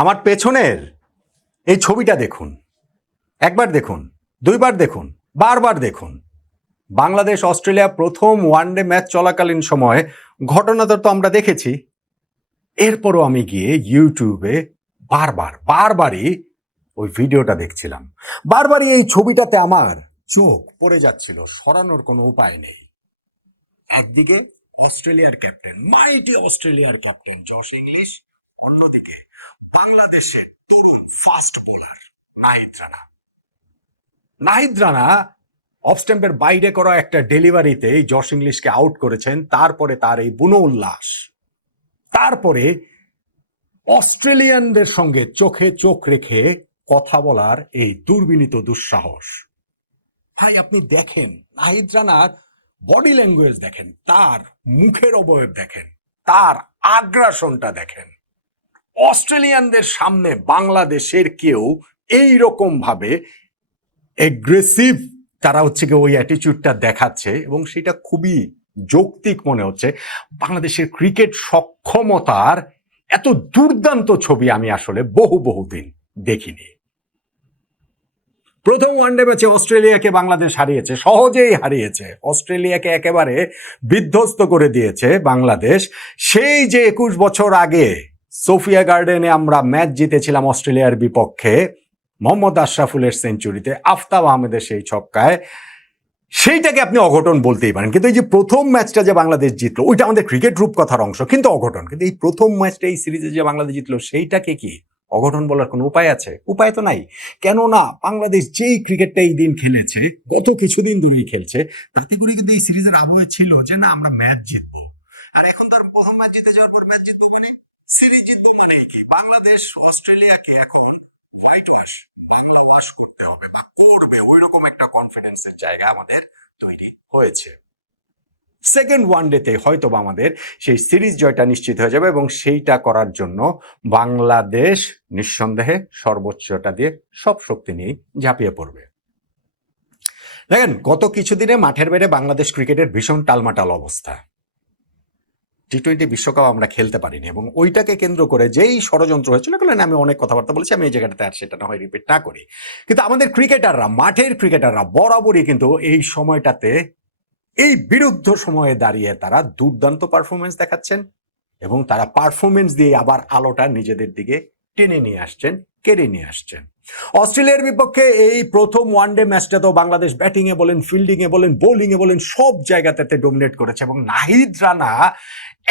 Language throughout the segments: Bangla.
আমার পেছনের এই ছবিটা দেখুন, একবার দেখুন, দুইবার দেখুন, বারবার দেখুন। বাংলাদেশ অস্ট্রেলিয়া প্রথম ওয়ানডে ম্যাচ চলাকালীন সময়ে ঘটনাটা তো আমরা দেখেছি। এরপরও আমি গিয়ে ইউটিউবে বারবারই ওই ভিডিওটা দেখছিলাম। বারবারই এই ছবিটাতে আমার চোখ পড়ে যাচ্ছিল, সরানোর কোনো উপায় নেই। একদিকে অস্ট্রেলিয়ার ক্যাপ্টেন, মাইটি অস্ট্রেলিয়ার ক্যাপ্টেন জশ ইংলিশ, অন্যদিকে বাংলাদেশের তরুণ fast bowler Nahid Rana off স্ট্যাম্পের বাইরে করা একটা ডেলিভারিতে জশ ইংলিশকে আউট করেছেন। তারপরে তার এই বুনো উল্লাস, তারপরে অস্ট্রেলিয়ানদের সঙ্গে চোখে চোখ রেখে কথা বলার এই দুর্বিনীত দুঃসাহস। ভাই আপনি দেখেন নাহিদ রানার বডি ল্যাঙ্গুয়েজ দেখেন, তার মুখের অবয়ব দেখেন, তার আগ্রাসনটা দেখেন। অস্ট্রেলিয়ানদের সামনে বাংলাদেশের কেউ এই রকম ভাবে এগ্রেসিভ তারা হচ্ছে কি ওই অ্যাটিটিউডটা দেখাচ্ছে এবং সেটা খুবই যৌক্তিক মনে হচ্ছে। বাংলাদেশের ক্রিকেট সক্ষমতার এত দুর্দান্ত ছবি আমি আসলে বহুদিন দেখিনি। প্রথম ওয়ানডে ম্যাচে অস্ট্রেলিয়াকে বাংলাদেশ হারিয়েছে, সহজেই হারিয়েছে। অস্ট্রেলিয়াকে একেবারে বিধ্বস্ত করে দিয়েছে বাংলাদেশ। সেই যে 21 বছর আগে সোফিয়া গার্ডেনে আমরা ম্যাচ জিতেছিলাম অস্ট্রেলিয়ার বিপক্ষে, মোহাম্মদ আশরাফুলের সেঞ্চুরিতে, আফতাব আহমেদের সেই ছক্কায়, সেইটাকে আপনি অঘটন বলতেই পারেন। কিন্তু এই যে প্রথম ম্যাচটা যে বাংলাদেশ জিতলো, ওইটা আমাদের ক্রিকেট রূপকথার অংশ, কিন্তু অঘটন। কিন্তু এই প্রথম ম্যাচটা এই সিরিজে যে বাংলাদেশ জিতলো, সেইটাকে কি অঘটন বলার কোনো উপায় আছে? উপায় তো নাই। কেননা বাংলাদেশ যেই ক্রিকেটটা এই দিন খেলেছে, গত কিছুদিন ধরেই খেলছে, তাতে করে কিন্তু এই সিরিজের আবহে ছিল যে না আমরা ম্যাচ জিতবো। আর এখন তার প্রথম ম্যাচ জিতে যাওয়ার পর ম্যাচ জিতবো মানে সিরিজ জিতবো মানে কি? বাংলাদেশ অস্ট্রেলিয়াকে এখন হোয়াইট ওয়াশ, বাংলা ওয়াশ করতে হবে বা করবে, ওই রকম একটা কনফিডেন্সের জায়গা আমাদের তৈরি হয়েছে। সেকেন্ড ওয়ানডেতে হয়তো আমাদের সেই সিরিজ জয়টা নিশ্চিত হয়ে যাবে এবং সেইটা করার জন্য বাংলাদেশ নিঃসন্দেহে সর্বোচ্চটা দিয়ে সব শক্তি নিয়ে ঝাঁপিয়ে পড়বে। দেখেন গত কিছুদিনে মাঠের বাইরে বাংলাদেশ ক্রিকেটের ভীষণ টালমাটাল অবস্থা। টি-20 বিশ্বকাপ আমরা খেলতে পারিনি এবং ওইটাকে কেন্দ্র করে যেই ষড়যন্ত্র হয়েছিল, আমি অনেক কথাবার্তা বলেছি, আমি এই জায়গাটাতে আর সেটা না হয় রিপিট না করি। কিন্তু আমাদের ক্রিকেটাররা, মাঠের ক্রিকেটাররা বরাবরই কিন্তু এই সময়টাতে, এই বিরুদ্ধ সময়ে দাঁড়িয়ে তারা দুর্দান্ত পারফরমেন্স দেখাচ্ছেন এবং তারা পারফরমেন্স দিয়ে আবার আলোটা নিজেদের দিকে টেনে নিয়ে আসছেন, কেড়ে নিয়ে আসছেন। অস্ট্রেলিয়ার বিপক্ষে এই প্রথম ওয়ানডে ম্যাচটা তো বাংলাদেশ ব্যাটিং এ বলেন, ফিল্ডিং এ বলেন, বোলিং এ বলেন, সব জায়গাতে ডোমিনেট করেছে এবং নাহিদ রানা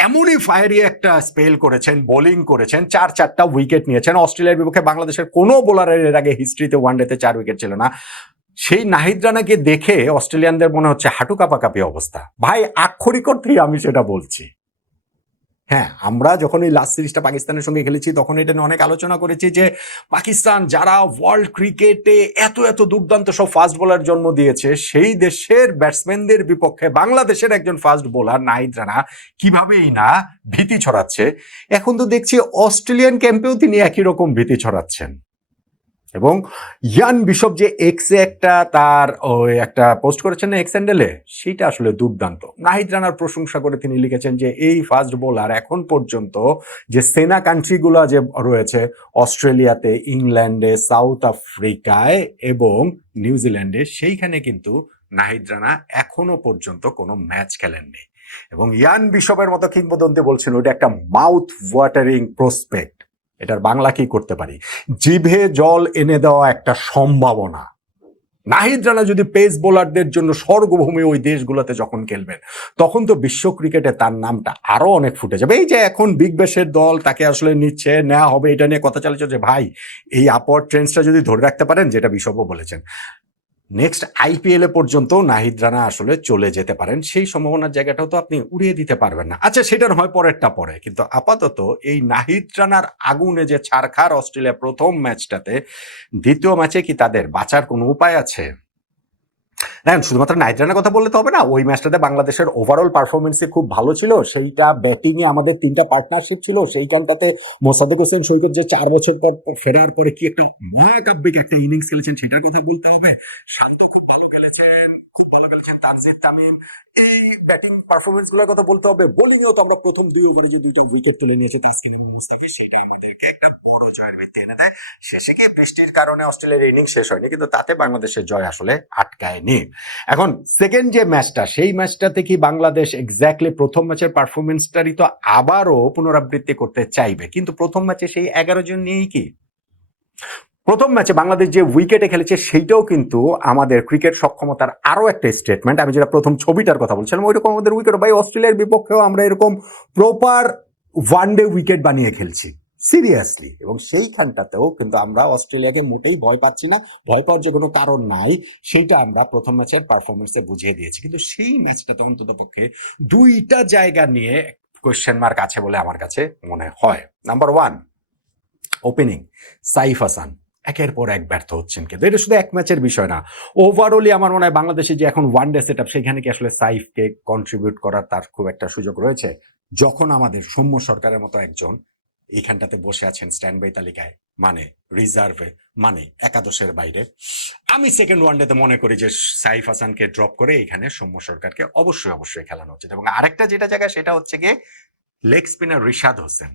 এমনই ফায়ারি একটা স্পেল করেছেন, বোলিং করেছেন, 4-4টা উইকেট নিয়েছেন। অস্ট্রেলিয়ার বিপক্ষে বাবাংলাদেশের কোনো বোলারের এর আগে হিস্ট্রিতে ওয়ানডেতে 4 উইকেট ছিল না। সেই নাহিদ রানাকে দেখে অস্ট্রেলিয়ানদের মনে হচ্ছে হাঁটু কাঁপাকাঁপি অবস্থা। ভাই আক্ষরিক অর্থেই আমি সেটা বলছি। হ্যাঁ, আমরা যখন এই লাস্ট সিরিজটা পাকিস্তানের সঙ্গে খেলেছি তখন এটা নিয়ে অনেক আলোচনা করেছি যে পাকিস্তান যারা ওয়ার্ল্ড ক্রিকেটে এত দুর্দান্ত সব ফাস্ট বোলার জন্ম দিয়েছে, সেই দেশের ব্যাটসম্যানদের বিপক্ষে বাংলাদেশের একজন ফাস্ট বোলার নাহিদ রানা কিভাবেই না ভীতি ছড়াচ্ছে। এখন তো দেখছি অস্ট্রেলিয়ান ক্যাম্পেও তিনি একই রকম ভীতি ছড়াচ্ছেন। এবং ইয়ান বিশপ যে এক্সে তার ওই একটা পোস্ট করেছেন না এক্স হ্যান্ডেলে, সেটা আসলে দুর্দান্ত। নাহিদ রানার প্রশংসা করে তিনি লিখেছেন যে এই ফাস্ট বোলার এখন পর্যন্ত যে সেনা কান্ট্রিগুলো যে রয়েছে, অস্ট্রেলিয়াতে, ইংল্যান্ডে, সাউথ আফ্রিকায় এবং নিউজিল্যান্ডে, সেইখানে কিন্তু নাহিদ রানা এখনো পর্যন্ত কোনো ম্যাচ খেলেননি। এবং ইয়ান বিশপের মতো কিংবদন্তি বলছেন ওটা একটা মাউথ ওয়াটারিং প্রসপেক্ট। এটার বাংলা কি করতে পারি? জিভে জল এনে দেওয়া একটা সম্ভাবনা। নাহিদ রানা যদি পেস বোলারদের জন্য স্বর্গভূমি ওই দেশগুলোতে যখন খেলবেন, তখন তো বিশ্ব ক্রিকেটে তার নামটা আরো অনেক ফুটে যাবে। এই যে এখন বিগ ব্যাশের দল তাকে আসলে নিচ্ছে, নেওয়া হবে, এটা নিয়ে কথা চালিয়েছে যে ভাই এই আপওয়ার্ড ট্রেন্ডসটা যদি ধরে রাখতে পারেন, যেটা বিশপও বলেছেন, নেক্সট আইপিএল এ পর্যন্ত নাহিদ রানা আসলে চলে যেতে পারেন। সেই সম্ভাবনার জায়গাটাও তো আপনি উড়িয়ে দিতে পারবেন না। আচ্ছা সেটার হয় পরেরটা পরে, কিন্তু আপাতত এই নাহিদ রানার আগুনে যে ছারখার অস্ট্রেলিয়া প্রথম ম্যাচটাতে, দ্বিতীয় ম্যাচে কি তাদের বাঁচার কোনো উপায় আছে? দেখেন শুধুমাত্র নাহিদ রানার কথা বললে তো হবে না। ওই ম্যাচটাতে বাংলাদেশের ওভারঅল পারফরমেন্সে খুব ভালো ছিল। সেইটা ব্যাটিং এ আমাদের 3টা পার্টনারশিপ ছিল। সেইখানটাতে মোসাদ্দেক হোসেন সৈকত যে 4 বছর পর ফেরার পরে কি একটা মহাকাব্যিক একটা ইনিংস খেলেছেন, সেটার কথা বলতে হবে। শান্ত খুব ভালো খেলেছেন, তানজিদ তামিম, এই ব্যাটিং পারফরমেন্স গুলোর কথা বলতে হবে। বোলিং এও তো আমরা প্রথম 2 ওভারে যে 2টা উইকেট তুলে নিয়েছে তাসকিন আহমেদ মুস্তাফিজ, সেইটা বিদেরকে একটা বড় জয়ের ভিত্তি এনে দেয়। শেষে গিয়ে বৃষ্টির কারণে অস্ট্রেলিয়ার ইনিংস শেষ হয়নি, কিন্তু তাতে বাংলাদেশের জয় আসলে আটকায়নি। এখন সেকেন্ড যে ম্যাচটা, সেই ম্যাচটাতে কি বাংলাদেশ এক্স্যাক্টলি প্রথম ম্যাচের পারফরমেন্সটারই তো আবারও পুনরাবৃত্তি করতে চাইবে, কিন্তু প্রথম ম্যাচে সেই 11 জন নিয়েই কি? প্রথম ম্যাচে বাংলাদেশ যে উইকেটে খেলেছে সেইটাও কিন্তু আমাদের ক্রিকেট সক্ষমতার আরো একটা স্টেটমেন্ট। আমি যেটা প্রথম ছবিটার কথা বলছিলাম, ওইরকম আমাদের উইকেট, ভাই অস্ট্রেলিয়ার বিপক্ষেও আমরা এরকম প্রপার ওয়ানডে উইকেট বানিয়ে খেলছি সিরিয়াসলি, এবং সেইখানটাতেও কিন্তু আমরা অস্ট্রেলিয়াকে মোটেই ভয় পাচ্ছি না, ভয় পাওয়ার যে কোনো কারণ নাই, সেইটা আমরা প্রথম ম্যাচের পারফরমেন্সে বুঝিয়ে দিয়েছি। কিন্তু সেই ম্যাচটাতে অন্তত পক্ষে দুইটা জায়গা নিয়ে কোয়েশ্চেন মার্ক আছে বলে আমার কাছে মনে হয়। Number one, opening Saif Hasan একের পর এক ব্যর্থ হচ্ছেন, কিন্তু এটা শুধু এক ম্যাচের বিষয় না, ওভারঅলি আমার মনে হয় বাংলাদেশে যে এখন ওয়ানডে সেট আপ, সেখানে কি আসলে সাইফকে কন্ট্রিবিউট করার তার খুব একটা সুযোগ রয়েছে? যখন আমাদের সৌম্য সরকারের মতো একজন এইখানটাতে বসে আছেন স্ট্যান্ড বাই তালিকায়, মানে রিজার্ভে, মানে একাদশের বাইরে, আমি সেকেন্ড ওয়ানডেতে মনে করি যে সাইফ হাসানকে ড্রপ করে এখানে সৌম্য সরকারকে অবশ্যই অবশ্যই খেলানো উচিত। এবং আরেকটা যেটা জায়গা, সেটা হচ্ছে গিয়ে লেগ স্পিনার রিশাদ হোসেন।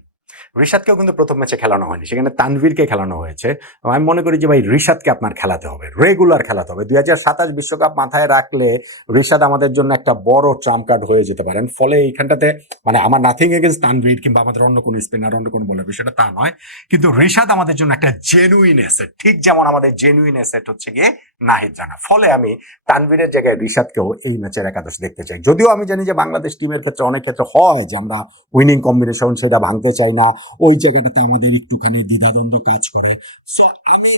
রিশাদকেও কিন্তু প্রথম ম্যাচে খেলানো হয়নি, সেখানে তানভীরকে খেলানো হয়েছে। আমি মনে করি যে ভাই রিশাদকে আপনার খেলাতে হবে, রেগুলার খেলাতে হবে। 2027 বিশ্বকাপ মাথায় রাখলে রিশাদ আমাদের জন্য একটা বড় ট্রাম্প কার্ড হয়ে যেতে পারেন। ফলে এইখানটাতে মানে আমার নাথিং এগেন্স্ট তানভীর কিংবা আমাদের অন্য কোনো স্পিনার, অন্য কোনো বলার বিষয়টা তা নয়, কিন্তু রিশাদ আমাদের জন্য একটা জেনুইন অ্যাসেট, ঠিক যেমন আমাদের জেনুইন অ্যাসেট হচ্ছে গিয়ে নাহিদ রানা। ফলে আমি তানভীরের জায়গায় রিশাদকেও এই ম্যাচের একাদশ দেখতে চাই। যদিও আমি জানি যে বাংলাদেশ টিমের ক্ষেত্রে অনেক ক্ষেত্রে হয় যে আমরা উইনিং কম্বিনেশন সেটা ভাঙতে চাই না, ওই জায়গাটাতে আমাদের একটুখানি দ্বিধাদ্বন্দ্ব কাজ করে। সো আমি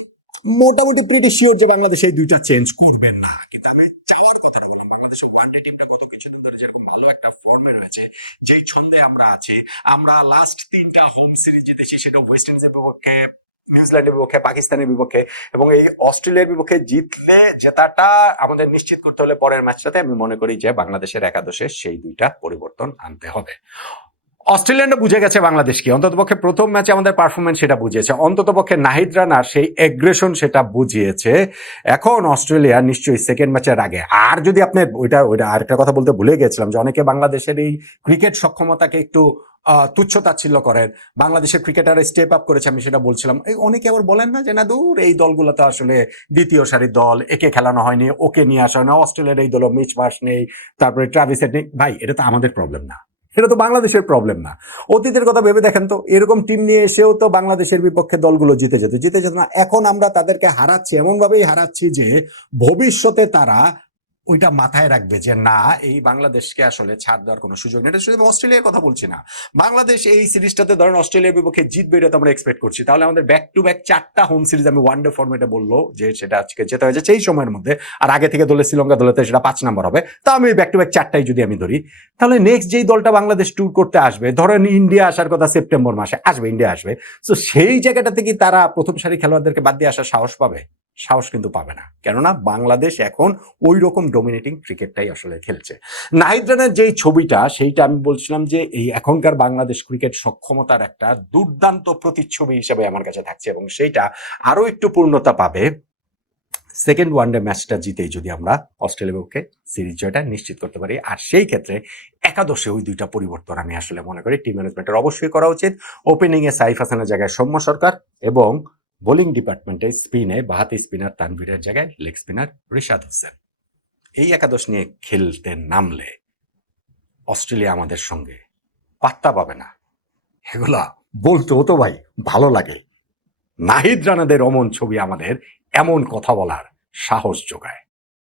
মোটামুটি প্রিটি শিওর যে বাংলাদেশ এই দুইটা চেঞ্জ করবেন না, কিন্তু আমি চাওয়ার কথাটা বললাম, বাংলাদেশের ওয়ানডে টিমটা গত কিছুদিন ধরে যেরকম ভালো একটা ফর্মে রয়েছে, যেই ছন্দে আমরা আছি, আমরা লাস্ট 3টা হোম সিরিজ জিতেছি, সেটা ওয়েস্ট ইন্ডিজের বিপক্ষে, নিউজিল্যান্ডের বিপক্ষে, পাকিস্তানের বিপক্ষে, এবং এই অস্ট্রেলিয়ার বিপক্ষে জিতলে জেতাটা আমাদের নিশ্চিত করতে হলে পরের ম্যাচটাতে আমি মনে করি যে বাংলাদেশের একাদশে সেই দুইটা পরিবর্তন আনতে হবে। অস্ট্রেলিয়ানরা বুঝে গেছে বাংলাদেশ কি, অন্ততপক্ষে প্রথম ম্যাচে আমাদের পারফরমেন্স সেটা বুঝিয়েছে, অন্ততপক্ষে নাহিদ রানার সেই এগ্রেশন সেটা বুঝিয়েছে। এখন অস্ট্রেলিয়া নিশ্চয়ই সেকেন্ড ম্যাচের আগে, আর যদি আপনি ওইটা আরেকটা কথা বলতে ভুলে গেছিলাম, যে অনেকে বাংলাদেশের এই ক্রিকেট সক্ষমতাকে একটু তুচ্ছ তাচ্ছিল্য করেন, বাংলাদেশের ক্রিকেটার স্টেপ আপ করেছে, আমি সেটা বলছিলাম। এই অনেকে আবার বলেন না যে না দূর এই দলগুলো তো আসলে দ্বিতীয় সারির দল, একে খেলানো হয়নি, ওকে নিয়ে আসা হয় না, অস্ট্রেলিয়ার এই দল মিচ মার্শ নেই, তারপরে ট্রাভিস হেড নেই। ভাই এটা তো আমাদের প্রবলেম না, এটা তো বাংলাদেশের প্রবলেম না। অতীতের কথা ভেবে দেখেন তো, এরকম টিম নিয়ে এসেও তো বাংলাদেশের বিপক্ষে দলগুলো জিতে যেত না। এখন আমরা তাদেরকে হারাচ্ছি, এমন ভাবেই হারাচ্ছি যে ভবিষ্যতে তারা ওইটা মাথায় রাখবে যে না, এই বাংলাদেশকে আসলে ছাড় দেওয়ার কোনো সুযোগ নেই। এটা শুধু অস্ট্রেলিয়ার কথা বলছি না, বাংলাদেশ এই সিরিজটাতে ধরেন অস্ট্রেলিয়ার বিপক্ষে জিতবে, এটা তো আমরা এক্সপেক্ট করছি। তাহলে আমাদের ব্যাক টু ব্যাক 4টা হোম সিরিজ, আমি ওয়ানডে ফর্মেটে বললো যে সেটা আজকে যেতে হয়ে যাচ্ছে এই সময়ের মধ্যে, আর আগে থেকে দলে শ্রীলঙ্কা দলেতে সেটা 5 নম্বর হবে। তা আমি ব্যাক টু ব্যাক 4টাই যদি আমি ধরি, তাহলে নেক্সট যেই দলটা বাংলাদেশ ট্যুর করতে আসবে, ধরেন ইন্ডিয়া আসার কথা সেপ্টেম্বর মাসে আসবে, ইন্ডিয়া আসবে, তো সেই জায়গাটাতে কি তারা প্রথম সারি খেলোয়াড়দেরকে বাদ দিয়ে আসার সাহস পাবে? সাহস কিন্তু পাবে না, কেননা বাংলাদেশ এখন ওই রকম ডোমিনেটিং ক্রিকেটটাই আসলে খেলছে। নাহিদ রানার যেই ছবিটা, সেইটা আমি বলছিলাম যে এই এখনকার বাংলাদেশ ক্রিকেট সক্ষমতার একটা দুর্দান্ত প্রতিচ্ছবি হিসেবে আমার কাছে থাকছে, এবং সেইটা আরো একটু পূর্ণতা পাবে সেকেন্ড ওয়ানডে ম্যাচটা জিতেই, যদি আমরা অস্ট্রেলিয়ার বিপক্ষে সিরিজ জয়টা নিশ্চিত করতে পারি। আর সেই ক্ষেত্রে একাদশে ওই দুইটা পরিবর্তন আমি আসলে মনে করি টিম ম্যানেজমেন্টের অবশ্যই করা উচিত। ওপেনিং এ সাইফ হাসানের জায়গায় সৌম্য সরকার, এবং বোলিং ডিপার্টমেন্টে স্পিনে বাহাতি স্পিনার তানভীরের জায়গায় লেগ স্পিনার রিশাদ হোসেন। এই একাদশ নিয়ে খেলতে নামলে অস্ট্রেলিয়া আমাদের সঙ্গে পাত্তা পাবে না। এগুলা বলতেও তো ভাই ভালো লাগে, নাহিদ রানাদের অমন ছবি আমাদের এমন কথা বলার সাহস যোগায়।